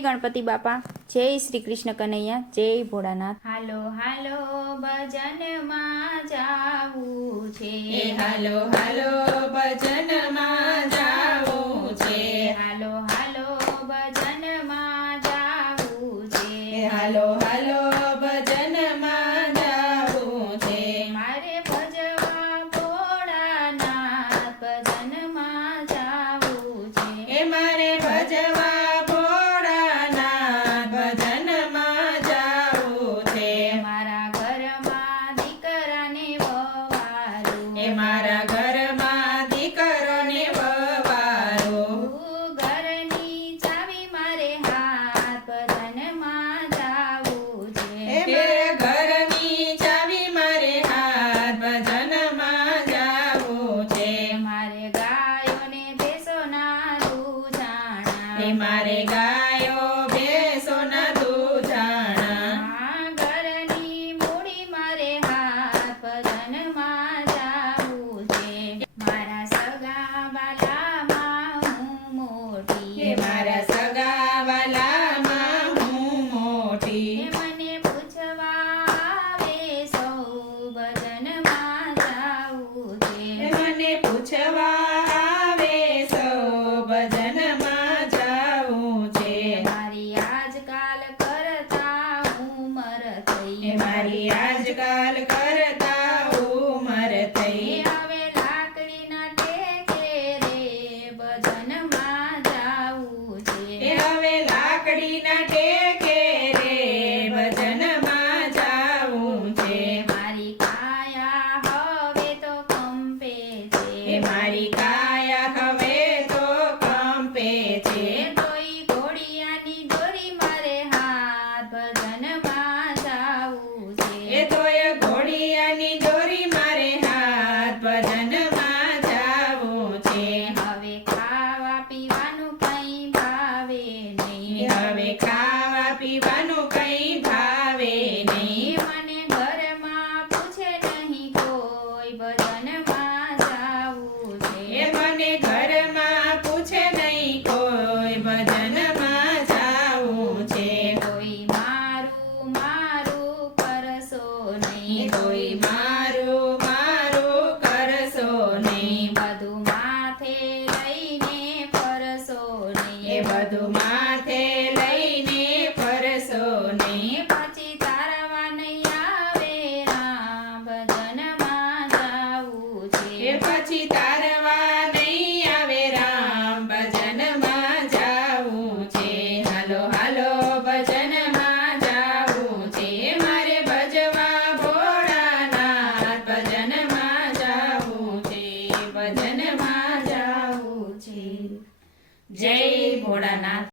गणपति बापा, जय श्री कृष्ण कन्हैया, जय भोळानाथ। हालो हालो भजन मां जावू छे, हालो हालो भजन मां जावू छे, हालो हालो भजन मां जावू छे, हालो हालो भजन मां जावू छे। मारे भजवा भोळानाथ भजन मां जावू छे, मारे भजवा भोळानाथ भजन मां जावू छे। मारा घरमा दीकराने ववारू, मारा घરમાં દીકરોને વવારો, ઘરની ચાવી મારે હાથ ભજન માં જાવું છે, ઘરની ચાવી મારે હાથ ભજનમાં જાવું છે। મારે ગાયોને ભેંસોના દૂધાણા, મારે ગાયો ભેંસોના દૂધાણા, ઘરની મૂડી મારે હાથ ભજન માં જાવું છે, મારા સગા વાલામાં હું મોટી, મારા સગા વાલામાં હું મોટી, મને પૂછવા આવે સૌ ભજન માં જાવું છે, મને પૂછવા આવે સૌ ભજનમાં જાવું છે। મારી આજકાલ કરતા ઉંમર થઈ, મારી આજકાલ કરતા ઉંમર થઈ, હવે લાકડીના ટેકે રે ભજન માં જાવું છે, હવે લાકડીના ટેકે રે ભજનમાં જાવું છે। મારી કાયા હવે તો કંપે છે, મારી કાયા હવે તો કંપે છે, તોય ઘોડિયાની દોરી મારે હાથ ભજન માં જાવું છે, તોય ઘોડિયાની દોરી મારે હાથ ભજનમાં જાવું છે। હવે ખાવા પીવાનું કઈ ભાવે નહીં, હવે ખાવા પીવાનું કઈ ભાવે નહીં, મને ઘરમાં પૂછે નહીં કોઈ ભજન માં જાવું છે, મને ઘરમાં પૂછે નહીં કોઈ ભજનમાં જાવું છે। કોઈ મારું મારું કરશો નહીં, કોઈ મારું મારું કરશો નહીં, બધું માથે લઈને ફરશો નહીં, બધું માથે લઈને ફરશો નહીં, પછી તારવા નહીં આવે રામ ભજન માં જાવું છે, પછી તારવા નહીં આવે રામ ભજનમાં જાવું છે। હાલો હાલો ભજનમાં જાવું છે, મારે ભજવા ભોળાનાથ ભજનમાં જાવું છે, ભજનમાં જાવું છે। જય ભોળાનાથ।